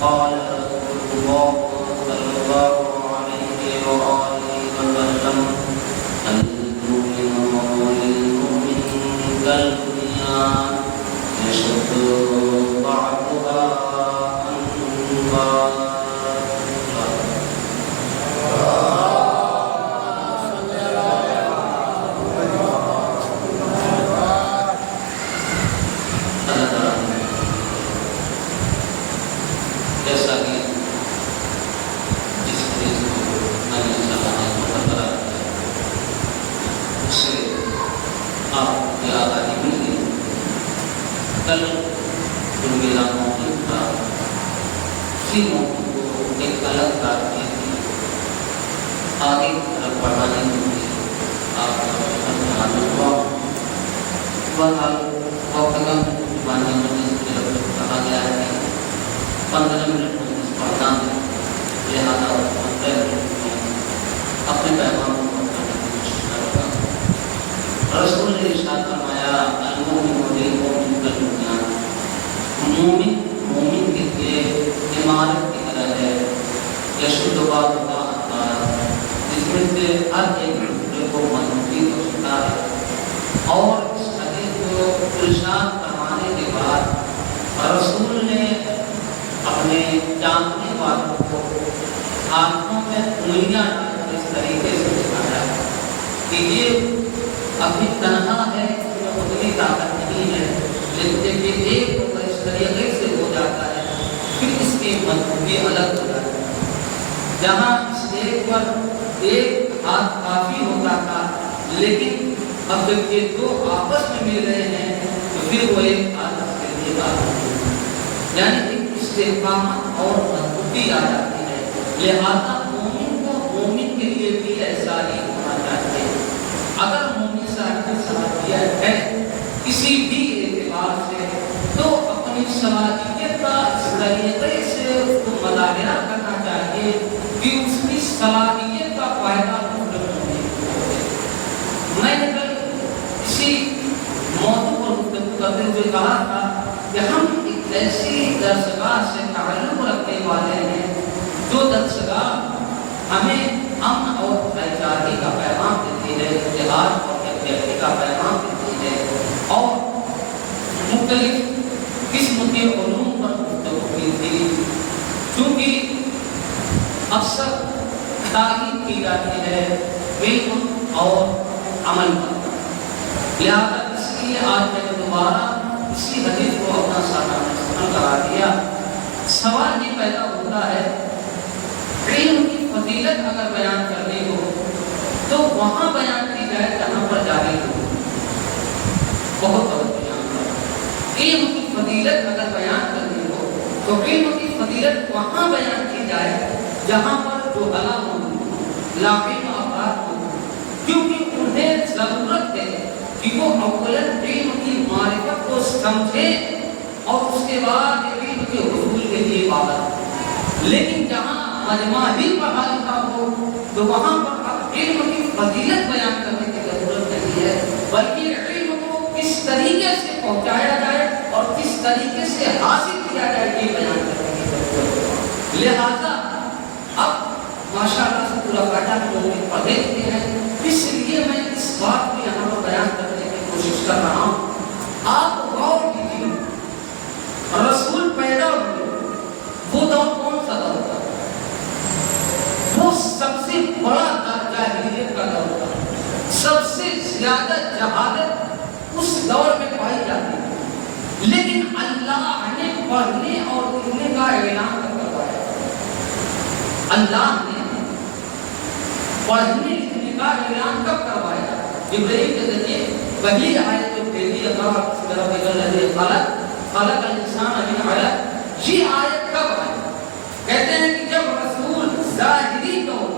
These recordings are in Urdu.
قال رسول الله صلى الله عليه وآله وسلم المؤمن للمؤمن كالبنيان يشد بعضها عن بعض. کل جو میرا موقف تھا اسی موقف کو ایک الگ بات کی تھی آگے طرف بڑھانے کے لیے آپ ہوا بہرحال وقت کا زبانی مجلس کی طرف کہا گیا ہے 15 منٹ مجلس پڑھنا ہے، لہٰذا 15 منٹ میں اپنے پیغام کو پہنچانے کی کوشش کروں گا۔ رسول نے ارشاد فرمایا المؤمن للمؤمن كالبنيان، مومن مومن کے لیے عمارت کی طرح ہے، یشد بعضها عن بعض، جس میں سے ہر ایک دوسرے کو مضبوطی بخشتا ہے۔ اور اس حدیث کو ارشاد فرمانے کے بعد رسول نے اپنے جاننے والوں کو ہاتھوں میں انگلیاں اس طریقے سے دکھایا کہ یہ ابھی تنہا ہے، اتنی طاقت نہیں ہے، لیکن یہ ایک ہوگا اس طریقے سے ہو جاتا ہے پھر اس کی مضبوطی الگ ہو جاتی ہے۔ جہاں اس ایک پر ایک ہاتھ کافی ہوتا تھا، لیکن اب جب یہ دو آپس میں مل رہے ہیں تو پھر وہ ایک ہاتھ کے لیے کافی ہے، یعنی ایک استحکامت اور مضبوطی آ جاتی ہے۔ لہذا مومن کو مومن کے لیے بھی ایسا ہی ہونا چاہیے۔ اگر مومن صاحب صلاحیت ہے کسی بھی اعتبار سے تو اپنی صلاحیت کا اس طریقے سے اس کو مظاہرہ کرنا چاہیے کہ اس کی صلاحیت کا فائدہ میں نے کل اسی موضوع پر گفتگو کرتے ہوئے کہا تھا کہ ہم ایک ایسی درسگاہ سے تعلق رکھنے والے ہیں جو درسگاہ ہمیں امن اور بھائی چارگی کا پیغام دیتی ہے، اتحاد اور یکجہتی کا پیغام دیتی ہے، اور مختلف قسم کے علوم پر گفتگو کی تھی، چونکہ اکثر تاکید کی جاتی ہے علم اور عمل پر، لہذا اس لیے آج میں نے دوبارہ اسی حدیث کو اپنا سامنا کرا دیا۔ سوال یہ پیدا ہوتا ہے علم کی فضیلت اگر بیان کرنی ہو تو وہاں بیان کی جائے جہاں پر جاہل ہو۔ بہت علم کی فضیلت اگر بیان کرنی ہو تو علم کی فضیلت وہاں بیان کی جائے جہاں پر جو علم ہو، لاعلم افراد ہو، کیونکہ انہیں ضرورت ہے کہ وہ اولا علم کی معرفت کو سمجھے اور اس کے بعد علم کے حصول کے لیے پابند۔ لیکن جہاں مجمع ہی پڑھا لکھا ہو تو وہاں پر اب علم کی فضیلت بیان کرنے کی ضرورت نہیں ہے، بلکہ علم کو کس طریقے سے پہنچایا جائے اور کس طریقے سے حاصل کیا جائے یہ بیان کرنے کی ضرورت ہے۔ لہذا اب ماشاءاللہ سے پورا بیٹھا لوگ پڑھے ہوئے ہیں، اس لیے میں اس بات کو یہاں پر بیان کرنے کی کوشش کر رہا ہوں۔ آپ غور کیجیے رسول پیدا ہوئے وہ دور کون سا دور تھا؟ وہ سب سے بڑا جاہلیت کا دور تھا، سب سے زیادہ جہالت اس دور میں پائی جاتی ہے، لیکن اللہ نے پڑھنے اور لکھنے کا اعلان کروایا۔ اللہ نے پڑھنے لکھنے کا اعلان کب کروایا؟ جبرائیل کے ذریعے پہلی آیت جو بھیجی اقرأ باسم ربک الذی خلق خلق الانسان من علق، یہ آیت کب آئی؟ کہتے ہیں کہ جب رسول ظاہری طور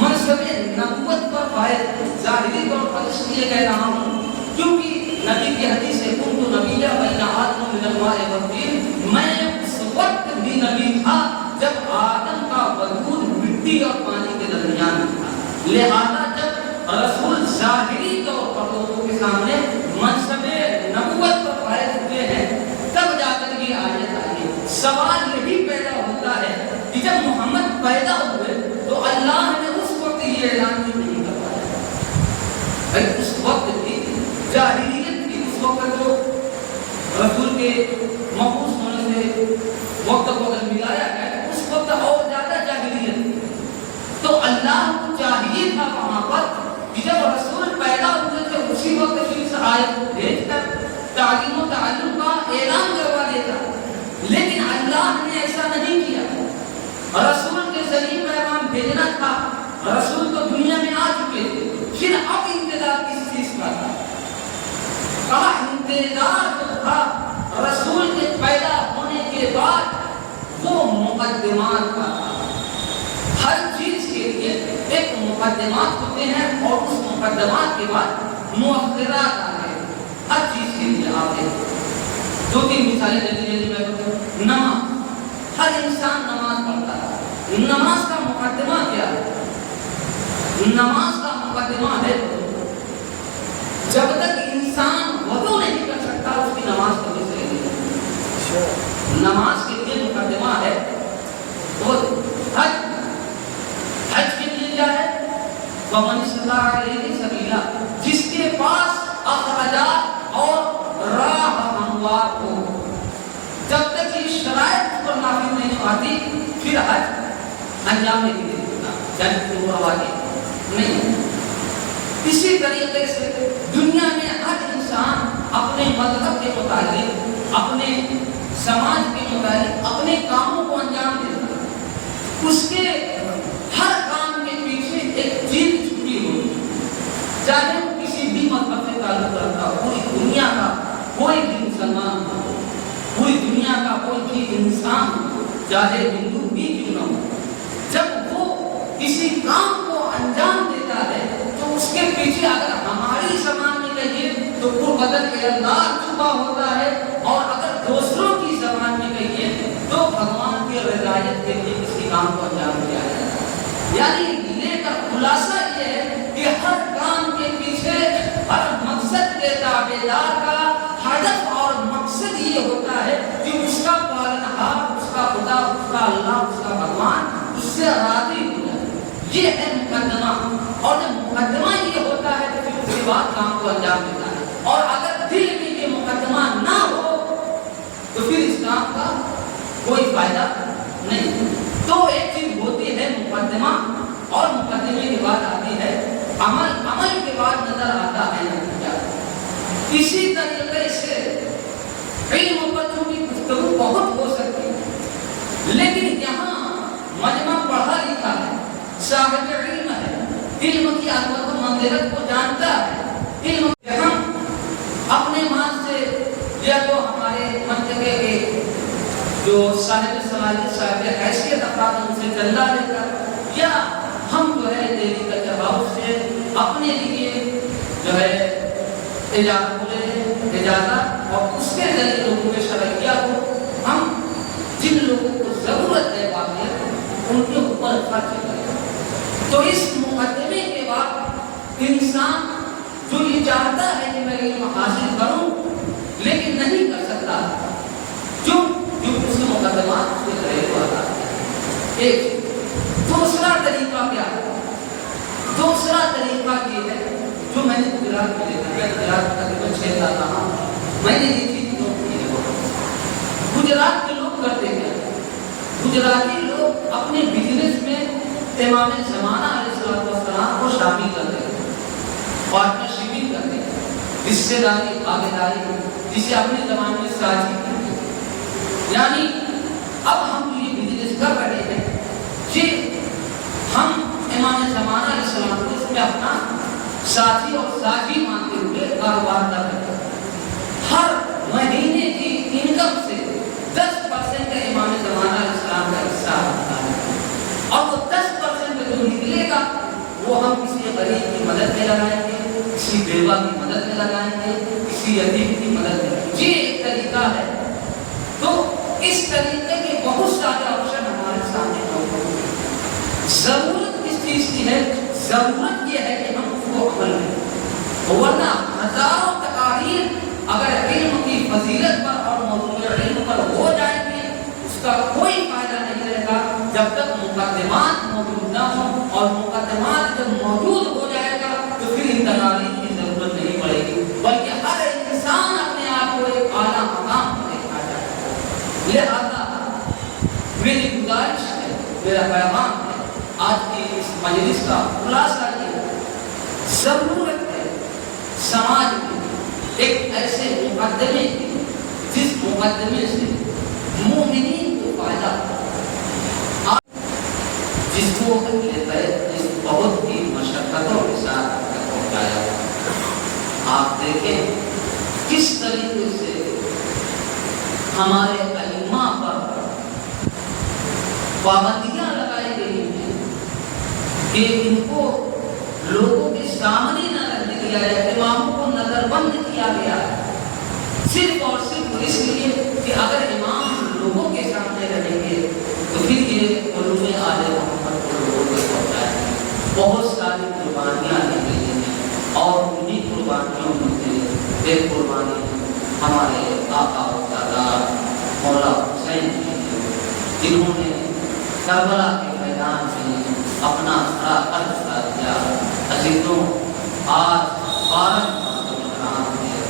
منصب نبوت پر فائز، ظاہری طور پر اس لیے کہہ رہا ہوں کیونکہ نبی کی حدیث ہے کنت نبیّا بین آدم من الماء والطین، میں اس وقت بھی نبی تھا جب آدم کا وجود مٹی اور پانی کے درمیان تھا۔ لہذا جب رسول ظاہری طور پر لوگوں کے سامنے منصب نبوت پر فائز ہوئے ہیں تب جا کر یہ آیت آئی ہے۔ سوال یہی جب محمد پیدا ہوئے تو اللہ نے اس وقت یہ اعلان نہیں کروایا. اس وقت کی جاہلیت تھی. اس وقت تو رسول کے مبعوث ہونے سے وقت کو اگر ملایا گیا اس وقت اور زیادہ جاہلیت تھی. تو اللہ کو چاہیے تھا وہاں پر کہ جب رسول پیدا ہوئے تھے اسی وقت پھر اس آیت کو بھیج کر تعلیم و تعلم کا اعلان کروا دیتا. لیکن اللہ نے ایسا نہیں کیا. رسول کے ذریعے پیغام بھیجنا تھا. رسول تو دنیا میں آ چکے تھے. پھر اب انتظار کس چیز کا تھا؟ کہا انتظار تو تھا رسول کے پیدا ہونے کے بعد وہ مقدمات کا تھا. ہر چیز کے لیے ایک مقدمات ہوتے ہیں اور اس مقدمات کے بعد مؤخرات آتے ہیں. ہر چیز کے لیے آتے ہیں. دو تین مثالیں جلدی میں بتاؤں. نماز. ہر انسان نماز پڑھتا ہے. نماز کا مقدمہ کیا ہے؟ نماز کا مقدمہ ہے جب تک انسان وضو نہیں کر سکتا اس کی نماز کبھی صحیح نہیں. نماز کے لیے مقدمہ ہے حج. حج کے لیے کیا ہے؟ وَمَنِ اسْتَطَاعَ إِلَيْهِ سَبِيلًا. جس کے پاس اخراجات اور راہ ہموار ہو. جب تک یہ شرائط پر نافذ نہیں آتی پھر حج انجام نہیں دے سکتا. جب وہ نہیں. اسی طریقے سے دنیا میں ہر انسان اپنے مذہب کے مطابق اپنے سماج کے مطابق اپنے کاموں کو انجام دیتا ہے. اس کے ہر کام کے پیچھے ایک چیز چھپی ہوئی ہے. چاہے وہ کسی بھی مذہب سے تعلق رکھتا ہو. پوری دنیا کا کوئی بھی مسلمان ہو, پوری دنیا کا کوئی بھی انسان ہو, چاہے ہندو بھی کیوں نہ ہو, جب وہ کسی کام کو انجام دیتا ہے تو اس کے پیچھے اگر ہماری زبان میں کہیے تو قربت اللہ چھپا ہوتا ہے, اور اگر دوسروں کی زبان میں کہیے تو بھگوان کی رضایت کے لیے کسی کام کو انجام دیا جاتا ہے. یعنی لے کر خلاصہ یہ ہے کہ ہر کام کے پیچھے ہر مقصد کے تابعدار کا ہدف اور مقصد یہ ہوتا ہے کہ اس کا پالنہار, اس کا خدا, اس کا اللہ, اس کا بھگوان اس سے راضی ہو جائے. یہ ہے مقدمہ. اور جب مقدمہ یہ ہوتا ہے تو پھر اس کے بعد کام کو انجام دیتا ہے. اور اگر دل میں یہ مقدمہ نہ ہو تو پھر اس کام کا کوئی فائدہ نہیں. تو ایک چیز ہوتی ہے مقدمہ, اور مقدمے کے بعد آتی ہے عمل. عمل کے بعد نظر آتا ہے نتیجہ. اسی طریقے سے علم پر چونکہ گفتگو بہت ہو سکتی ہے, لیکن یہاں مجمع پڑھا لکھا ہے, صاحب علم ہے, علم کی عظمت و منزلت کو جانتا ہے. علم ہم اپنے مان سے یا تو ہمارے منطقے کے جو صاحب صلاحیت, صاحب حیثیت افراد ان سے چندہ لے کر, یا ہم جو ہے دہلی کا جواب سے اپنے لیے جو ہے اجازت اور اس کے ذریعے لوگوں میں شرعیہ کو ہم جن لوگوں کو ضرورت ہے واقعات ان کے اوپر خرچ کریں. تو اس مقدمے کے بعد انسان جو یہ چاہتا ہے کہ میں علم حاصل کروں لیکن نہیں کر سکتا, جو اس کے مقدمات اس کے ذریعے کو آتا ہے. ایک دوسرا طریقہ کیا ہے؟ دوسرا طریقہ یہ ہے جو میں نے گجرات میں دیکھا ہے. گجرات کا تقریباً 6 سال رہا, میں نے یہ چیز نوٹ کی ہے. گجرات کے لوگ کرتے کیا؟ گجراتی لوگ اپنے بزنس میں امام زمانہ علیہ السلام کو شامل کرتے ہیں, پارٹنرشپ کرتے ہیں, حصے داری, بھاگیداری, جسے اپنے زبان میں سازی کرتے ہیں. یعنی اب ہم یہ بزنس کر رہے ہیں کہ ہم امام زمانہ علیہ السلام کو اس میں اپنا ساتھی اور ساتھی مانتے ہوئے کاروبار کر رہے ہیں. ہر مہینے کی انکم سے 10% امام زمانہ علیہ السلام کا حصہ ہوتا ہے, اور وہ 10% جو نکلے گا وہ ہم کسی غریب کی مدد میں لگائیں گے, کسی بیوہ کی مدد میں لگائیں گے, کسی یتیم کی مدد میں. یہ ایک طریقہ ہے. تو اس طریقے کے بہت سارے آپشن ہمارے سامنے موجود ہیں. ضرورت کس چیز کی ہے؟ ضرورت یہ ہے کہ ہم اس کو عمل کریں, ورنہ ہزاروں تقاریر اگر علم کی فضیلت پر اور موضوع علم پر ہو جائیں گے اس کا کوئی فائدہ نہیں رہے گا جب تک مقدمات موجود نہ ہوں، اور مقدمات جب موجود ہو جائے گا تو پھر ان تقاریر کی ضرورت نہیں پڑے گی، بلکہ ہر انسان اپنے آپ کو ایک اعلیٰ مقام پر دیکھنا چاہتا ہے۔ لہذا میری گزارش ہے، میرا پیغام ہے، آج کی اس مجلس کا خلاصہ یہ ہے، ضرورت ہے سماج میں ایک ایسے مقدمے کی جس مقدمے سے مومنین کو فائدہ ہو، جس کو اس بہت ہی مشقتوں کے ساتھ پہنچایا۔ آپ دیکھیں کس طریقے سے ہمارے ائمہ پر پابندیاں لگائی گئی ہیں کہ ان کو لوگوں کے سامنے نہ رکھنے دیا جائے، اماموں کو نظر بند کیا گیا ہے، صرف اور صرف اس لیے کہ اگر امام لوگوں کے سامنے رہیں گے تو پھر یہ علوم آل محمد کو لوگوں تک پہنچائیں گے۔ بہت ساری قربانیاں دی گئی ہیں، اور انہیں قربانیوں میں سے ایک قربانی ہمارے آقا و سردار مولا حسین جی ہیں، جنہوں نے کربلا کے میدان میں اپنا بڑا قرض کر دیا۔ عزیزوں، آج 12 محرم ہے،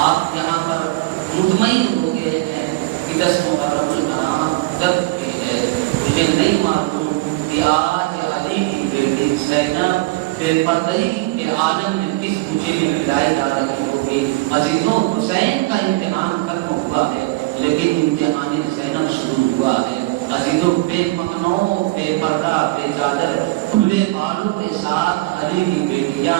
آپ یہاں پر مطمئن ہو گئے ہیں کہ 10 محرم الحرام کب کی ہے۔ مجھے نہیں معلوم کہ آج علی کی بیٹی زینب بے پردگی کے عالم میں کس کوچے میں ملائی جا رہی ہوگی۔ عزیزوں، حسین کا امتحان ختم ہوا ہے، لیکن امتحان زینب شروع ہوا ہے۔ عزیزوں، بے مخنوں، بے پردہ، بے چادر، کھلے بالوں کے ساتھ علی کی بیٹیاں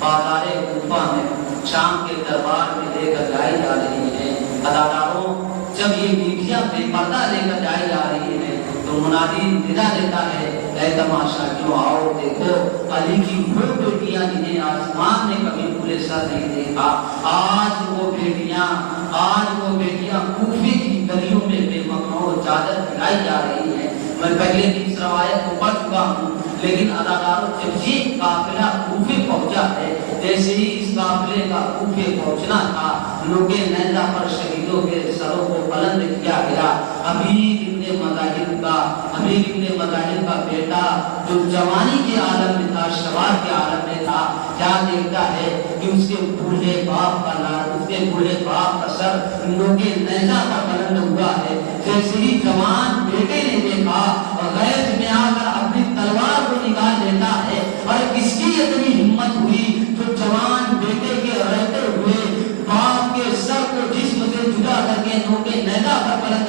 بازار کوفہ میں شام کے دربار میں لے کر جائی جا رہی ہیں۔ اداکاروں، جب یہ بیٹیاں بے پردہ لے کر جائی جا رہی ہیں تو منادی ندا دیتا ہے، اے تماشا کیوں، آؤ دیکھو علی کی وہ بیٹیاں جنہیں آسمان نے کبھی پورے سر نہیں دیکھا۔ آج وہ بیٹیاں کوفے کی گلیوں میں بے مخنوں چادر پھیلائی جا رہی ہیں۔ میں پہلے بھی اس روایت کو پڑھ چکا ہوں، لیکن اداکاروں، جب یہ قافلہ کوفے پہنچا ہے، جیسے ہی اس قافلے کا کوفے پہنچنا تھا، لوگے نیزہ پر شہیدوں کے سروں کو بلند کیا گیا۔ امیر ابن مظاہر کا بیٹا جو جوانی کے عالم میں تھا، شباب کے عالم میں تھا، کیا دیکھتا ہے کہ اس کے بوڑھے باپ کا سر لوگے نیزہ پر بلند ہوا ہے۔ جیسے ہی جوان بیٹے نے دیکھا، غیظ میں آ کر اپنی تلوار کو نکال لیتا ہے، اور کس کی اتنی ہمت ہوئی جو جوان بیٹے کے رہتے ہوئے باپ کے سر کو جسم سے جدا کر کے نوکے نیزہ پر بلند